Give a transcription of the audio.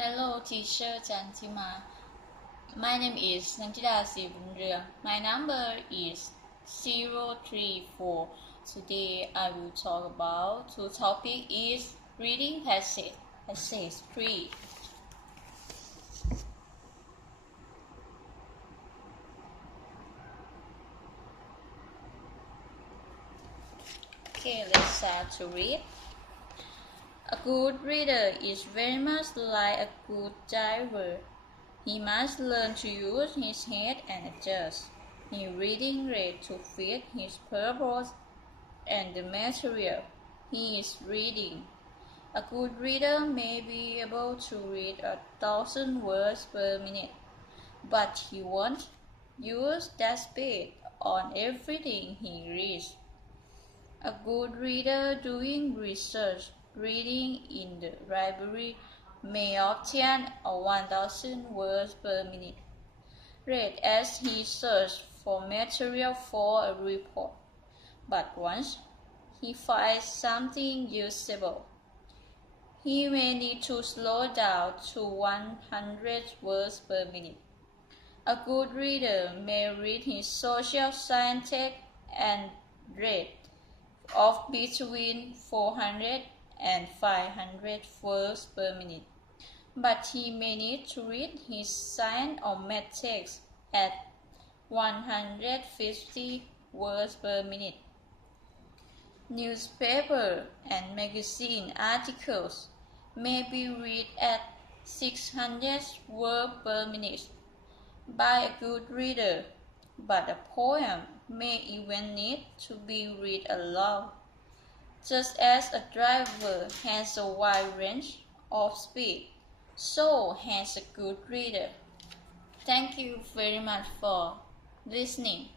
Hello, teacher Chantima. My name is Nantida Sibunria. My number is 034. Today I will talk about the topic is reading passage 3. Okay, let's start to read. A good reader is very much like a good driver. He must learn to use his head and adjust his reading rate to fit his purpose and the material he is reading. A good reader may be able to read 1,000 words per minute, but he won't use that speed on everything he reads. A good reader doing research reading in the library may obtain 1,000 words per minute, read as he searches for material for a report. But once he finds something usable, he may need to slow down to 100 words per minute. A good reader may read his social science text and rate of between 400 and 500 words per minute, but he may need to read his science or math text at 150 words per minute. Newspaper and magazine articles may be read at 600 words per minute by a good reader, but a poem may even need to be read aloud. Just as a driver has a wide range of speed, so has a good reader. Thank you very much for listening.